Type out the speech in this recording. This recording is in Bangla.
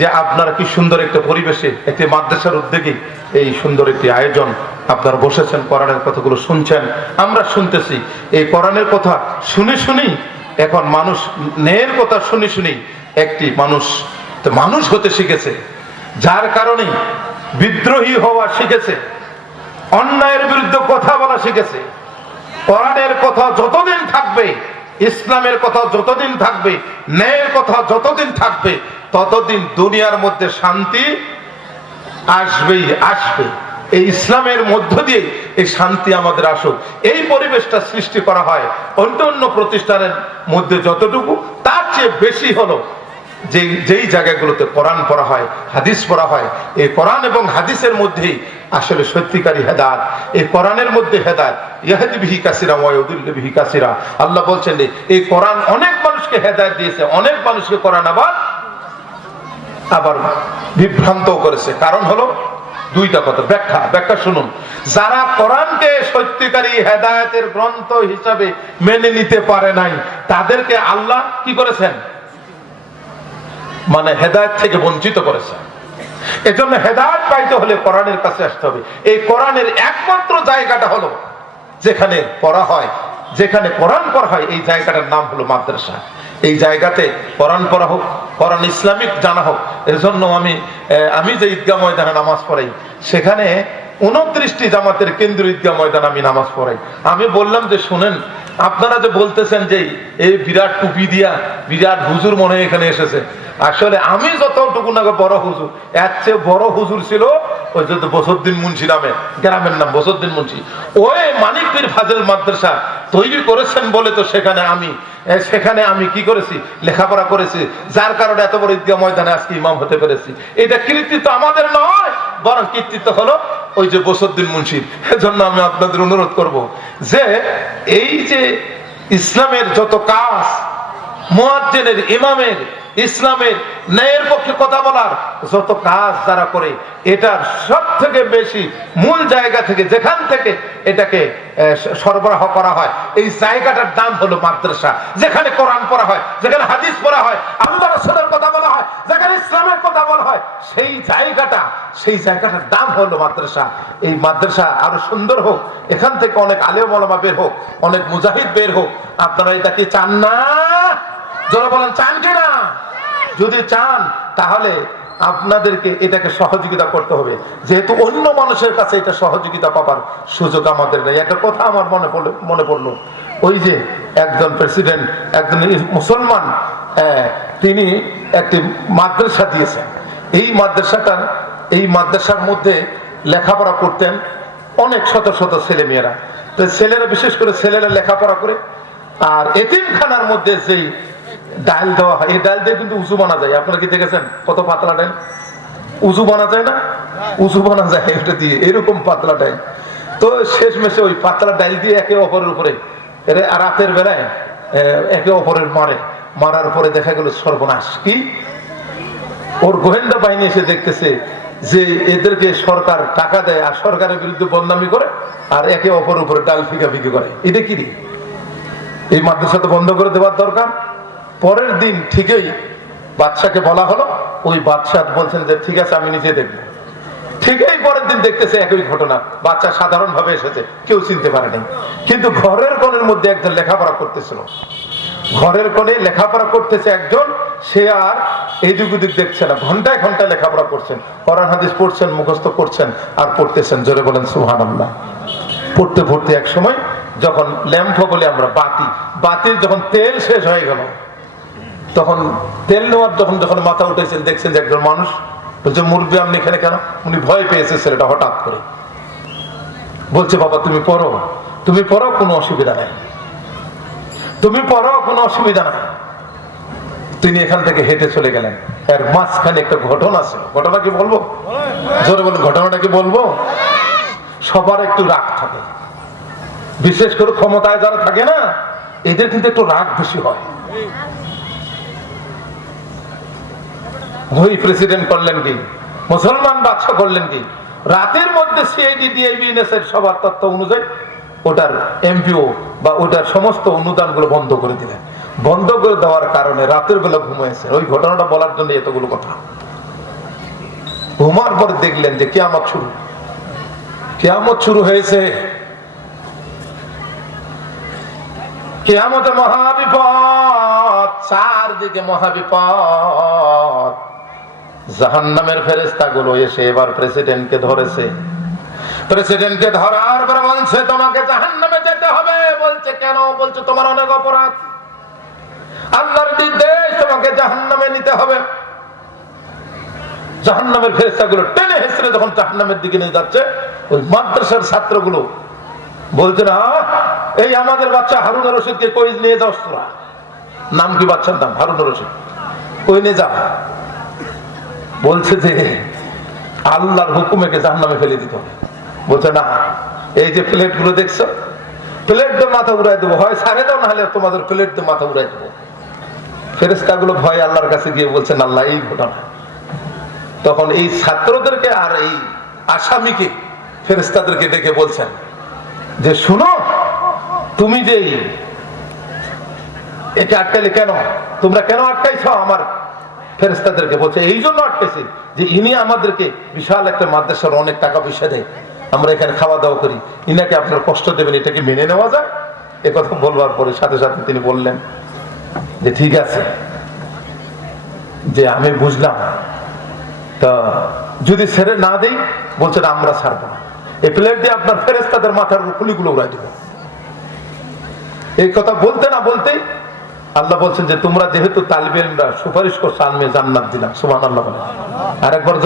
যে আপনারা কি সুন্দর একটা পরিবেশে একটি মাদ্রাসার উদ্যোগে এই সুন্দর একটি আয়োজন, আপনারা বসেছেন, কোরআনের কথাগুলো শুনছেন, আমরা শুনতেছি। এই কোরআনের কথা শুনে শুনেই এখন মানুষ, ন্যায়ের কথা শুনে শুনেই একটি মানুষ হতে শিখেছে, যার কারণে বিদ্রোহী হওয়া শিখেছে, অন্যায়ের বিরুদ্ধে কথা বলা শিখেছে। কোরআনের কথা যতদিন থাকবে, ইসলামের কথা যতদিন থাকবে, ন্যায়ের কথা যতদিন থাকবে, ততদিন দুনিয়ার মধ্যে শান্তি আসবেই আসবে। এই ইসলামের মধ্য দিয়ে এই শান্তি আমাদের আসুক, এই পরিবেশটা সৃষ্টি করা হয়। অন্য প্রতিষ্ঠানের মধ্যে যতটুকু, তার চেয়ে বেশি হলো যেই জায়গাগুলোতে কোরআন পড়া হয়, হাদিস পড়া হয়। এই কোরআন এবং হাদিসের মধ্যেই আসলে সত্যিকারী হেদায়েত। এই কোরআনের মধ্যে হেদায়েত, ইয়াহদি বিহি কাসিরা ওয়া ইউদিল্লু বিহি কাসিরা। আল্লাহ বলছেন এই কোরআন অনেক মানুষকে হেদায়েত দিয়েছে, অনেক মানুষকে কোরআন আবার বিভ্রান্ত করেছে। কারণ হলো দুইটা কথা, ব্যাখ্যা শুনুন। যারা কোরআনকে সত্যিকারী হেদায়েতের গ্রন্থ হিসাবে মেনে নিতে পারে নাই, তাদেরকে আল্লাহ কি করেছেন, মানে হেদায়েত থেকে বঞ্চিত করেছে। এজন্য হেদায়েত পাইতে হলে কোরআনের কাছে আসতে হবে। এই কোরআনের একমাত্র জায়গাটা হলো যেখানে পড়া হয়, যেখানে কোরআন পড়া হয়, এই জায়গাটার নাম হলো মাদ্রাসা। এই জায়গাতে কোরআন পড়া হোক, কোরআন ইসলামিক জানা হোক। এর জন্য আমি যে ঈদগাহ ময়দানে নামাজ পড়াই, সেখানে 29টি জামাতের কেন্দ্রীয় ঈদগাহ ময়দানে আমি নামাজ পড়াই। আমি বললাম যে শুনেন, আপনারা যে বলতেছেন যে এই বিরাট টুপি দিয়া বিরাট হুজুর মনে হয় এখানে এসেছে, আসলে আমি যতটুকু না বড় হুজুর, এর চেয়ে বড় হুজুর ছিল ওই যে বসরউদ্দিন মুন্সি নামে, গ্রামের নাম বসরউদ্দিন মুন্সি। ওই মানিক পীর ফাজিল মাদ্রাসা তৈরি করেছেন বলে তো সেখানে আমি কি করেছি, লেখাপড়া করেছি, যার কারণে এত বড় ঈদগাহ ময়দানে আজকে ইমাম হতে পেরেছি। এটা কৃতিত্ব আমাদের নয়, বরং কৃতিত্ব হলো ওই যে বসরউদ্দিন মুন্সির। এজন্য আমি আপনাদের অনুরোধ করব যে এই যে ইসলামের যত কাজ, মুয়াজ্জিনের, ইমামের, ইসলামের ন্যায়ের পক্ষে কথা বলার যত কাজ যারা করে, এটার সব থেকে বেশি মূল জায়গা থেকে, যেখান থেকে এটাকে সরবরাহ করা হয়, এই জায়গাটার নাম হলো মাদ্রাসা। যেখানে কোরআন পড়া হয়, যেখানে হাদিস পড়া হয়, আল্লাহ রাসূলের কথা বলা হয়, যেখানে ইসলামের কথা বলা হয়, সেই জায়গাটার নাম হলো মাদ্রাসা। এই মাদ্রাসা আরো সুন্দর হোক, এখান থেকে অনেক আলেম ওলামা বের হোক, অনেক মুজাহিদ বের হোক। আপনারা এটা কি চান না? যারা বলেন চান কিনা? যদি চান তাহলে আপনাদেরকে এটাকে সহযোগিতা করতে হবে, যেহেতু অন্য মানুষের কাছে এটা সহযোগিতা পাবার সুযোগ আমাদের নেই। একটা কথা আমার মনে পড়লো, ওই যে একজন প্রেসিডেন্ট, একজন মুসলমান, তিনি একটি মাদ্রাসা দিয়েছেন। এই মাদ্রাসার মধ্যে লেখাপড়া করতেন অনেক শত শত ছেলে মেয়েরা। তো ছেলেরা, বিশেষ করে ছেলেরা লেখাপড়া করে। আর এতিমখানার মধ্যে যেই ডাল দেওয়া হয়, এই ডাল দিয়ে কিন্তু উঁচু বানা যায়। আপনারা কি দেখেছেন কত পাতলা ডাল? উঁচু বানা যায় না? উঁচু বানা যায় এটা দিয়ে, এরকম পাতলা ডাল। তো শেষ মেশে ওই পাতলা ডাল দিয়ে একে অপরের উপরে রাতের বেলায় একে অপরের মারার পরে দেখা গেল সর্বনাশ। কি, ওর গোয়েন্দা বাহিনী এসে দেখতেছে যে এদেরকে সরকার টাকা দেয় আর সরকারের বিরুদ্ধে বদনামি করে আর একে অপরের উপরে ডাল ফিকাফিকি করে। এটা কি, এই মাদ্রাসা তো বন্ধ করে দেওয়ার দরকার। পরের দিন ঠিকই বাদশাকে বলা হলো, ওই বাদশাহ বলছেন যে ঠিক আছে আমি নিজে দেখব। ঠিকই পরের দিন দেখতেছে একই ঘটনা, বাচ্চা সাধারণ ভাবে এসেছে, কেউ চিনতে পারেনি। কিন্তু ঘরের কোণের মধ্যে একজন লেখাপড়া করতেছিল, ঘরের কোণে লেখাপড়া করতেছে একজন, সে আর এইদিক ওদিক দেখছে না, ঘন্টায় ঘন্টায় লেখাপড়া করছেন, কোরআন হাদিস পড়ছেন, মুখস্থ করছেন আর পড়তেছেন। জোরে বলেন সুবহানাল্লাহ। পড়তে পড়তে এক সময় যখন ল্যাম্প বলে আমরা, বাতির যখন তেল শেষ হয়ে গেল, তখন তেল নেওয়ার যখন মাথা উঠেছেন, দেখছেন যে একজন মানুষ বলছে, মুরব্বী আপনি এখানে কেন? উনি ভয় পেয়েছে ছেলেটা হঠাৎ করে। বলছে, বাবা তুমি পড়ো, কোনো অসুবিধা নাই, তুমি পড়ো, কোনো অসুবিধা নাই। তিনি এখান থেকে হেঁটে চলে গেলেন। এর মাঝখানে একটা ঘটনা আছে, ঘটনা কি বলবো? জোরে বলুন, ঘটনাটা কি বলবো? সবার একটু রাগ থাকে, বিশেষ করে ক্ষমতায় যারা থাকে না, এদের কিন্তু একটু রাগ বেশি হয়। ওই প্রেসিডেন্ট করলেন কি, মুসলমান বাদশা করলেন কি, রাতের মধ্যে সিআইডি ডিআইবিএনএস এর সবার তথ্য অনুযায়ী ওটার এমপিও বা ওটার সমস্ত অনুদানগুলো বন্ধ করে দিলেন। বন্ধ করে দেওয়ার কারণে রাতের বেলা ঘুমিয়েছে। ওই ঘটনাটা বলার জন্য এতগুলো কথা। ঘুমার পর দেখলেন যে কিয়ামত শুরু হয়েছে। কিয়ামতে মহাবিপদ, চারদিকে মহাবিপদ। জাহান্নামের ফেরেশতাগুলো এসে এবার প্রেসিডেন্টকে ধরেছে। প্রেসিডেন্টকে ধরার পর বলছে তোমাকে জাহান্নামে যেতে হবে। বলছে কেন? বলছে তোমার অনেক অপরাধ, আল্লাহর নির্দেশ তোমাকে জাহান্নামে নিতে হবে। জাহান্নামের ফেরেশতাগুলো টেনে হেসড়ে যখন জাহান্নামের দিকে নিয়ে যাচ্ছে, ওই মাদ্রাসার ছাত্রগুলো বলছে না, এই আমাদের বাচ্চা হারুন রশিদকে কই নিয়ে যাও তোরা। নাম কি বাচ্চার নাম? হারুন রশিদ। কই নিয়ে যা? বলছে যে আল্লাহর হুকুমেকে জাহান্নামে ফেলে দিতে হবে। বলছে না, এই যে প্লেট গুলো দেখছো, প্লেট দিয়ে মাথা উড়াই দেবো, হয় ছাড়ে দাও, না হলে তোমাদের প্লেট দিয়ে মাথা উড়াই দেবো। ফেরেশতাগুলো ভয় আল্লাহর কাছে গিয়ে বলছেন আল্লাহ এই ঘটনা। তখন এই ছাত্রদেরকে আর এই আসামিকে ফেরেশতাদেরকে ডেকে বলছেন যে শুনো, তুমি যে একে আটকাইলে কেন? তোমরা কেন আটকাইছ? আমার ফেরেশতাদেরকে বলছে এই জন্য আটকেছি যে ইনি আমাদেরকে বিশাল একটা মাদ্রাসার অনেক টাকা পয়সা দেয়, আমরা এখানে খাওয়া দাওয়া করি, ইনাকে আপনার কষ্ট দেবেন, এটাকে মেনে নেওয়া যায়? এ কথা বলবার পরে সাথে সাথে তিনি বললেন যে ঠিক আছে, যে আমি বুঝলাম, তা যদি ছেড়ে না দেই? বলছেন আমরা ছাড়বো না, এই প্লেট দিয়ে আপনার ফেরেশতাদের মাথার খুলিগুলো উড়াই দেব। এই কথা বলতে না বলতেই আল্লাহ বলছেন যে তোমরা যেহেতু তালিবে ইলমরা সুপারিশ করছো, আমি জান্নাত দিলাম। সুবহানাল্লাহ। আরেকবার